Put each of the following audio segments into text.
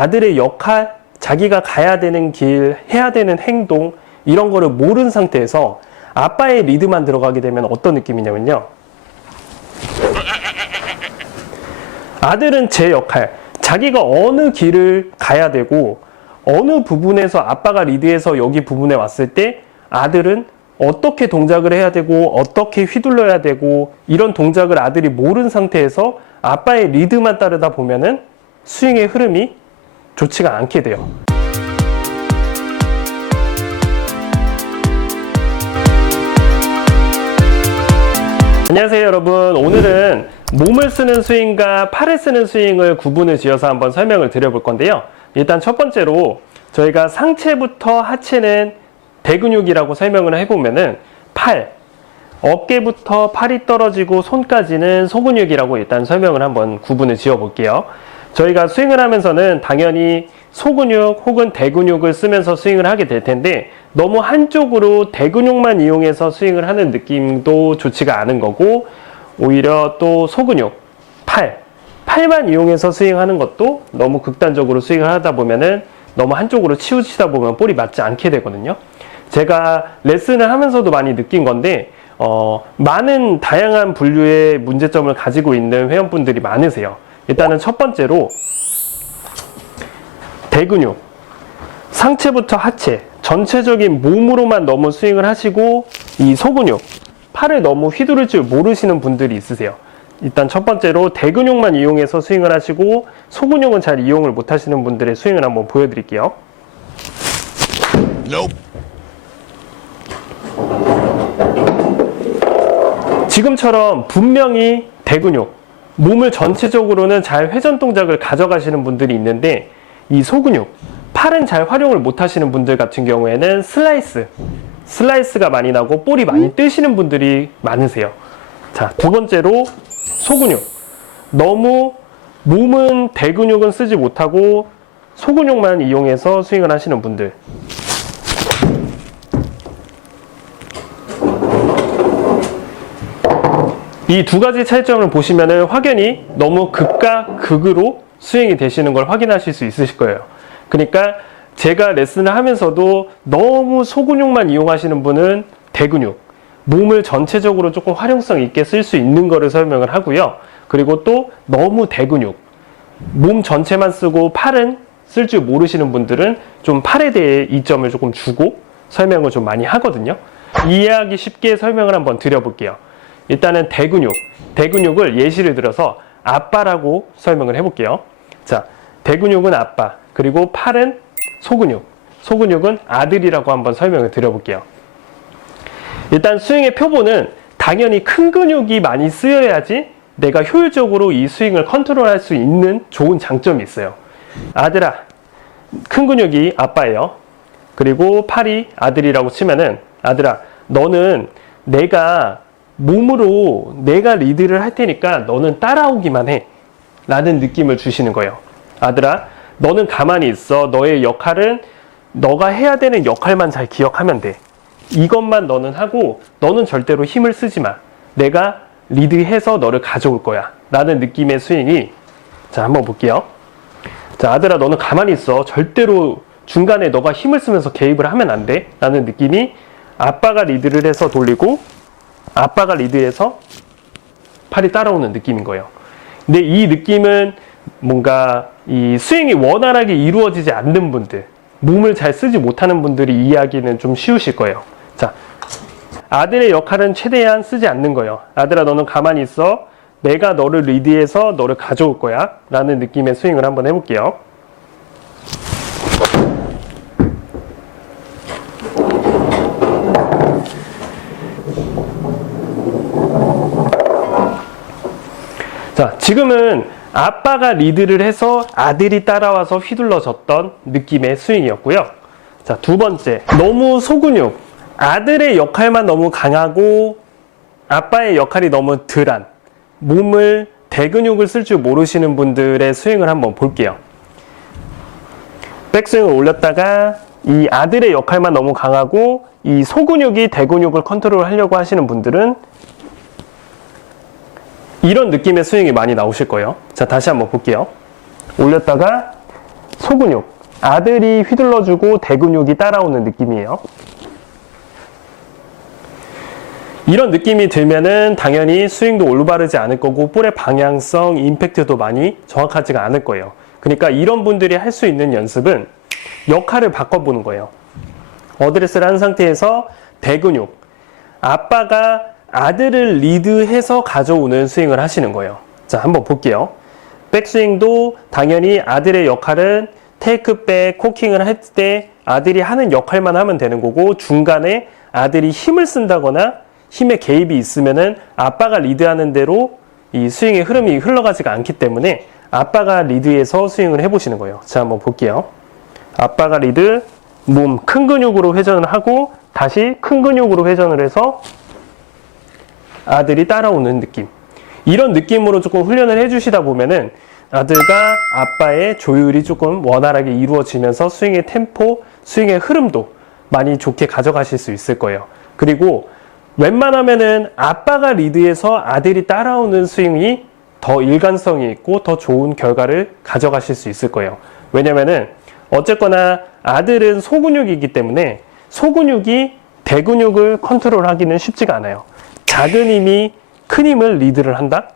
아들의 역할, 자기가 가야 되는 길, 해야 되는 행동, 이런 거를 모르는 상태에서 아빠의 리드만 들어가게 되면 어떤 느낌이냐면요. 아들은 제 역할, 자기가 어느 길을 가야 되고 어느 부분에서 아빠가 리드해서 여기 부분에 왔을 때 아들은 어떻게 동작을 해야 되고 어떻게 휘둘러야 되고 이런 동작을 아들이 모르는 상태에서 아빠의 리드만 따르다 보면은 스윙의 흐름이 좋지가 않게 돼요. 안녕하세요 여러분. 오늘은 몸을 쓰는 스윙과 팔을 쓰는 스윙을 구분을 지어서 한번 설명을 드려볼 건데요. 일단 첫 번째로 저희가 상체부터 하체는 대근육이라고 설명을 해보면은 팔, 어깨부터 팔이 떨어지고 손까지는 소근육이라고 일단 설명을 한번 구분을 지어 볼게요. 저희가 스윙을 하면서는 당연히 소근육 혹은 대근육을 쓰면서 스윙을 하게 될 텐데 너무 한쪽으로 대근육만 이용해서 스윙을 하는 느낌도 좋지가 않은 거고, 오히려 또 소근육, 팔만 이용해서 스윙하는 것도 너무 극단적으로 스윙을 하다 보면은 너무 한쪽으로 치우치다 보면 볼이 맞지 않게 되거든요. 제가 레슨을 하면서도 많이 느낀 건데 많은 다양한 분류의 문제점을 가지고 있는 회원분들이 많으세요. 일단은 첫 번째로 대근육, 상체부터 하체, 전체적인 몸으로만 너무 스윙을 하시고 이 소근육, 팔을 너무 휘두를 줄 모르시는 분들이 있으세요. 일단 첫 번째로 대근육만 이용해서 스윙을 하시고 소근육은 잘 이용을 못 하시는 분들의 스윙을 한번 보여드릴게요. 지금처럼 분명히 대근육, 몸을 전체적으로는 잘 회전 동작을 가져가시는 분들이 있는데 이 소근육, 팔은 잘 활용을 못 하시는 분들 같은 경우에는 슬라이스가 많이 나고 볼이 많이 뜨시는 분들이 많으세요. 자, 두 번째로 소근육, 너무 몸은 대근육은 쓰지 못하고 소근육만 이용해서 스윙을 하시는 분들. 이 두 가지 차이점을 보시면은 확연히 너무 극과 극으로 스윙이 되시는 걸 확인하실 수 있으실 거예요. 그러니까 제가 레슨을 하면서도 너무 소근육만 이용하시는 분은 대근육, 몸을 전체적으로 조금 활용성 있게 쓸 수 있는 거를 설명을 하고요. 그리고 또 너무 대근육, 몸 전체만 쓰고 팔은 쓸 줄 모르시는 분들은 좀 팔에 대해 이점을 조금 주고 설명을 좀 많이 하거든요. 이해하기 쉽게 설명을 한번 드려볼게요. 일단은 대근육을 예시를 들어서 아빠라고 설명을 해볼게요. 자, 대근육은 아빠, 그리고 팔은 소근육은 아들이라고 한번 설명을 드려볼게요. 일단 스윙의 표본은 당연히 큰 근육이 많이 쓰여야지 내가 효율적으로 이 스윙을 컨트롤할 수 있는 좋은 장점이 있어요. 아들아, 큰 근육이 아빠예요. 그리고 팔이 아들이라고 치면은 아들아, 너는 몸으로 내가 리드를 할 테니까 너는 따라오기만 해 라는 느낌을 주시는 거예요. 아들아, 너는 가만히 있어. 너의 역할은 너가 해야 되는 역할만 잘 기억하면 돼. 이것만 너는 하고 너는 절대로 힘을 쓰지 마. 내가 리드해서 너를 가져올 거야 라는 느낌의 스윙이, 자, 한번 볼게요. 자, 아들아, 너는 가만히 있어. 절대로 중간에 너가 힘을 쓰면서 개입을 하면 안 돼 라는 느낌이, 아빠가 리드를 해서 돌리고 아빠가 리드해서 팔이 따라오는 느낌인 거예요. 근데 이 느낌은 뭔가 이 스윙이 원활하게 이루어지지 않는 분들, 몸을 잘 쓰지 못하는 분들이 이해하기는 좀 쉬우실 거예요. 자, 아들의 역할은 최대한 쓰지 않는 거예요. 아들아, 너는 가만히 있어. 내가 너를 리드해서 너를 가져올 거야 라는 느낌의 스윙을 한번 해볼게요. 자, 지금은 아빠가 리드를 해서 아들이 따라와서 휘둘러졌던 느낌의 스윙이었고요. 자, 두 번째, 너무 소근육, 아들의 역할만 너무 강하고 아빠의 역할이 너무 덜한, 몸을 대근육을 쓸 줄 모르시는 분들의 스윙을 한번 볼게요. 백스윙을 올렸다가 이 아들의 역할만 너무 강하고 이 소근육이 대근육을 컨트롤 하려고 하시는 분들은 이런 느낌의 스윙이 많이 나오실 거예요. 자, 다시 한번 볼게요. 올렸다가 소근육. 아들이 휘둘러주고 대근육이 따라오는 느낌이에요. 이런 느낌이 들면은 당연히 스윙도 올바르지 않을 거고 볼의 방향성, 임팩트도 많이 정확하지가 않을 거예요. 그러니까 이런 분들이 할 수 있는 연습은 역할을 바꿔보는 거예요. 어드레스를 한 상태에서 대근육, 아빠가 아들을 리드해서 가져오는 스윙을 하시는 거예요. 자, 한번 볼게요. 백스윙도 당연히 아들의 역할은 테이크백, 코킹을 할 때 아들이 하는 역할만 하면 되는 거고, 중간에 아들이 힘을 쓴다거나 힘의 개입이 있으면은 아빠가 리드하는 대로 이 스윙의 흐름이 흘러가지가 않기 때문에 아빠가 리드해서 스윙을 해보시는 거예요. 자, 한번 볼게요. 아빠가 리드, 몸 큰 근육으로 회전을 하고 다시 큰 근육으로 회전을 해서 아들이 따라오는 느낌. 이런 느낌으로 조금 훈련을 해주시다 보면은 아들과 아빠의 조율이 조금 원활하게 이루어지면서 스윙의 템포, 스윙의 흐름도 많이 좋게 가져가실 수 있을 거예요. 그리고 웬만하면은 아빠가 리드해서 아들이 따라오는 스윙이 더 일관성이 있고 더 좋은 결과를 가져가실 수 있을 거예요. 왜냐면은 어쨌거나 아들은 소근육이기 때문에 소근육이 대근육을 컨트롤하기는 쉽지가 않아요. 작은 힘이 큰 힘을 리드를 한다?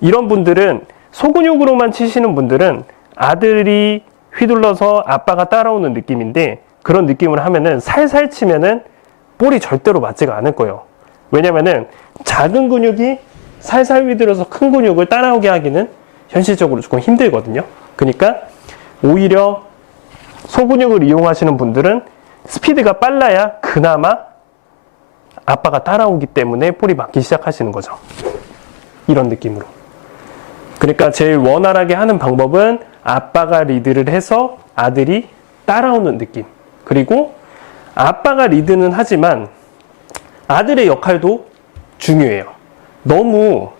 이런 분들은 소근육으로만 치시는 분들은 아들이 휘둘러서 아빠가 따라오는 느낌인데, 그런 느낌을 하면은 살살 치면은 볼이 절대로 맞지가 않을 거예요. 왜냐면은 작은 근육이 살살 휘둘러서 큰 근육을 따라오게 하기는 현실적으로 조금 힘들거든요. 그러니까 오히려 소근육을 이용하시는 분들은 스피드가 빨라야 그나마 아빠가 따라오기 때문에 볼이 맞기 시작하시는 거죠. 이런 느낌으로. 그러니까 제일 원활하게 하는 방법은 아빠가 리드를 해서 아들이 따라오는 느낌. 그리고 아빠가 리드는 하지만 아들의 역할도 중요해요. 너무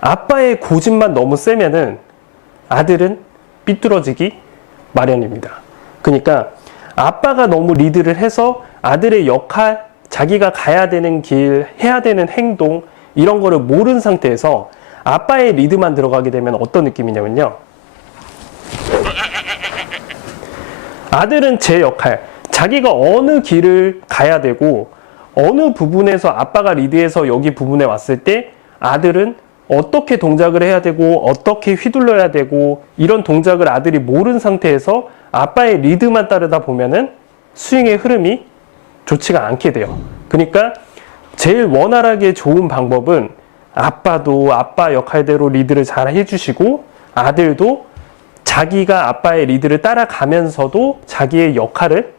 아빠의 고집만 너무 세면은 아들은 삐뚤어지기 마련입니다. 그러니까 아빠가 너무 리드를 해서 아들의 역할, 자기가 가야 되는 길, 해야 되는 행동, 이런 거를 모르는 상태에서 아빠의 리드만 들어가게 되면 어떤 느낌이냐면요. 아들은 제 역할, 자기가 어느 길을 가야 되고 어느 부분에서 아빠가 리드해서 여기 부분에 왔을 때 아들은 어떻게 동작을 해야 되고 어떻게 휘둘러야 되고, 이런 동작을 아들이 모르는 상태에서 아빠의 리드만 따르다 보면은 스윙의 흐름이 좋지가 않게 돼요. 그러니까 제일 원활하게 좋은 방법은 아빠도 아빠 역할대로 리드를 잘 해주시고 아들도 자기가 아빠의 리드를 따라가면서도 자기의 역할을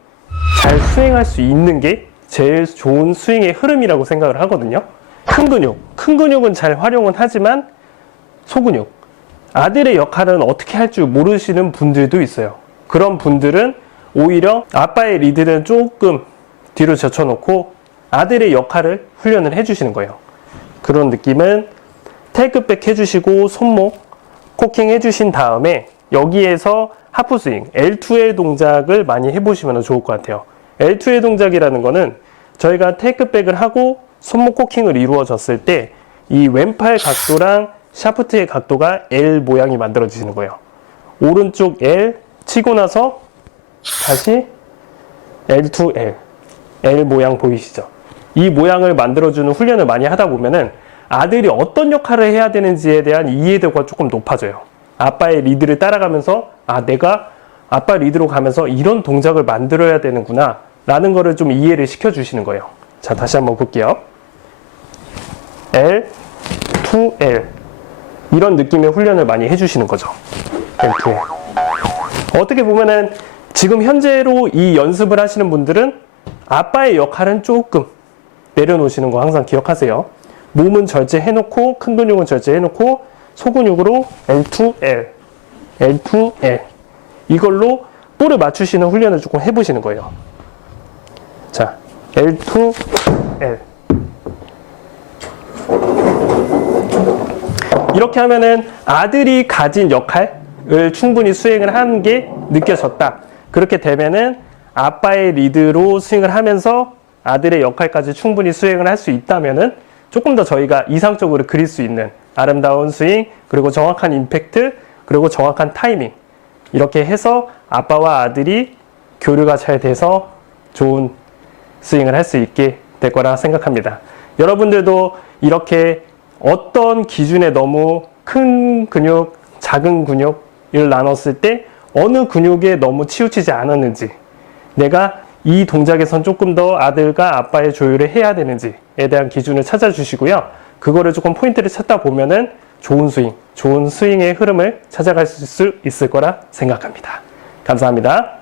잘 수행할 수 있는 게 제일 좋은 스윙의 흐름이라고 생각을 하거든요. 큰 근육은 잘 활용은 하지만 소근육, 아들의 역할은 어떻게 할 줄 모르시는 분들도 있어요. 그런 분들은 오히려 아빠의 리드는 조금 뒤로 젖혀놓고 아들의 역할을 훈련을 해주시는 거예요. 그런 느낌은 테이크백 해주시고 손목 코킹 해주신 다음에 여기에서 하프스윙, L2의 동작을 많이 해보시면 좋을 것 같아요. L2의 동작이라는 거는 저희가 테이크백을 하고 손목 코킹을 이루어졌을 때 이 왼팔 각도랑 샤프트의 각도가 L 모양이 만들어지는 거예요. 오른쪽 L 치고 나서 다시 L2L, L 모양 보이시죠? 이 모양을 만들어주는 훈련을 많이 하다 보면은 아들이 어떤 역할을 해야 되는지에 대한 이해도가 조금 높아져요. 아빠의 리드를 따라가면서 내가 아빠 리드로 가면서 이런 동작을 만들어야 되는구나 라는 거를 좀 이해를 시켜주시는 거예요. 자, 다시 한번 볼게요. L, 2L 이런 느낌의 훈련을 많이 해주시는 거죠. L, 2L. 어떻게 보면은 지금 현재로 이 연습을 하시는 분들은 아빠의 역할은 조금 내려놓으시는 거 항상 기억하세요. 몸은 절제해놓고 큰 근육은 절제해놓고 소근육으로 L2L, L2L 이걸로 볼을 맞추시는 훈련을 조금 해보시는 거예요. 자, L2L 이렇게 하면은 아들이 가진 역할을 충분히 수행을 하는 게 느껴졌다. 그렇게 되면은 아빠의 리드로 스윙을 하면서 아들의 역할까지 충분히 수행을 할 수 있다면은 조금 더 저희가 이상적으로 그릴 수 있는 아름다운 스윙, 그리고 정확한 임팩트, 그리고 정확한 타이밍 이렇게 해서 아빠와 아들이 교류가 잘 돼서 좋은 스윙을 할 수 있게 될 거라 생각합니다. 여러분들도 이렇게 어떤 기준에 너무 큰 근육, 작은 근육을 나눴을 때 어느 근육에 너무 치우치지 않았는지, 내가 이 동작에선 조금 더 아들과 아빠의 조율을 해야 되는지에 대한 기준을 찾아주시고요. 그거를 조금 포인트를 찾다 보면은 좋은 스윙의 흐름을 찾아갈 수 있을 거라 생각합니다. 감사합니다.